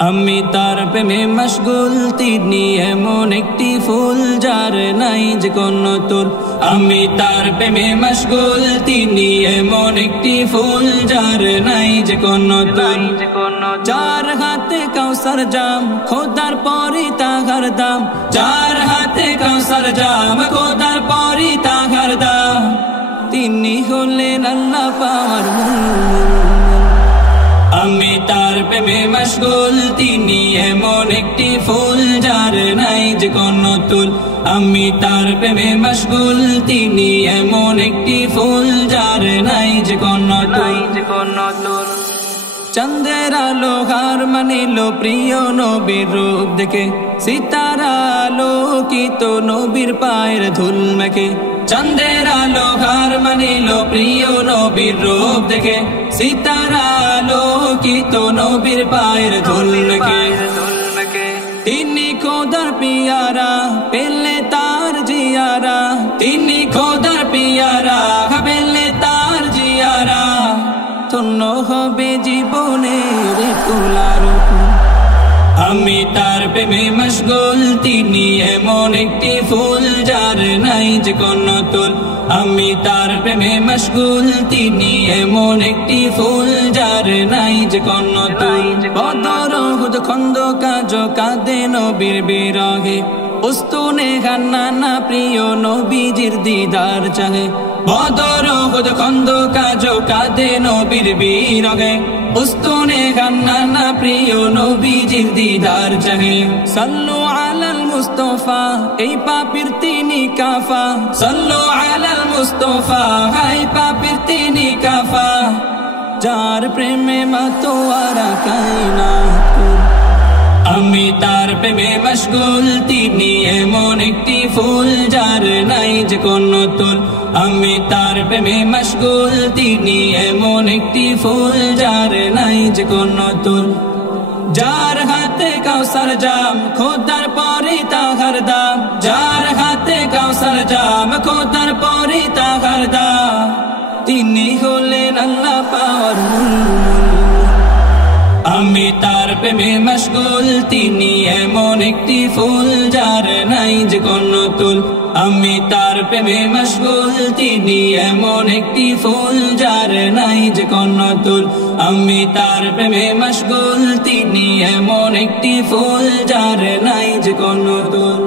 আমি তার প্রেমে মশগুল, তিনি এমন একটি ফুল যার নাই যে কোনো তুল। আমি তার প্রেমে মশগুল, তিনি এমন একটি ফুল যার নাই যে কোনো তুল। যার হাতে কাউসার জাম, খোদার পরই তাহার দাম। যার হাতে কাউসার জাম, খোদার পরই তাহার দাম। তিনি হলেন আল্লাহ পাওয়ার মূল। আমি তার প্রেমে মশগুল, তিনি এমন একটি ফুল যার নাই যে কোনো তুল। আমি তার প্রেমে মশগুল, তিনি এমন একটি ফুল যার নাই যে কোনো তুল। চন্দ্রের আলো হার মানিল প্রিয় নবীর রূপ দেখে, সিতারা আলোকিত নবীর পায়ের ধুল মেখে। চন্দ্রের আলো হার মানিল প্রিয় নবীর রূপ দেখে, সিতারা আলোকিত নবীর পায়ের ধুল মেখে। তিনি খোদার পিয়ারা, পেলে তার জিয়ারা। তিনি খোদার পিয়ারা, পেলে তার জিয়ারা। ধন্য হবে জীবনের কুলার। আমি তার প্রেমে মশগুল, তিনি এমন একটি ফুল যার নাই যে কোনো তুল। আমি তার প্রেমে মশগুল, তিনি এমন একটি ফুল যার নাই যে কোনো তুল। বদর উহুদ খন্দক আজ কাঁদে নবীর বিরহে, উস্তুনে গান্নানা প্রিয় নবীজির দিদার চাহে। বদর উহুদ খন্দক আজ কাঁদে নবীর বিরহে, উস্তুনে গান্নানা প্রিয় নবীজির দিদার চাহে। সাল্লু আলাল মুস্তাফা, এই পাপীর তিনি কাফা। সাল্লু আলাল মুস্তাফা, এই পাপীর তিনি কাফা। যার প্রেমে মাতোয়ারা কায়নাত। আমি তার প্রেমে মশগুল, তিনি এমন একটি ফুল যার নাই যে কোনো তুল। আমি তার প্রেমে মশগুল, তিনি এমন একটি ফুল যার নাই যে কোনো তুল। যার হাতে কাউসার জাম, খোদার পরে তাহার দাম। যার হাতে কাউসার জাম, খোদার পরে তাহার দাম। তিনি হলেন আল্লাহ পাওয়ার মূল। আমি তার প্রেমে মশগুল, তিনি এমন একটি ফুল যার নাই যে কোনো তুল। আমি তার প্রেমে মশগুল, তিনি এমন একটি ফুল যার নাই যে কোনো তুল। আমি তার প্রেমে মশগুল, তিনি এমন একটি ফুল যার নাই যে কোনো তুল।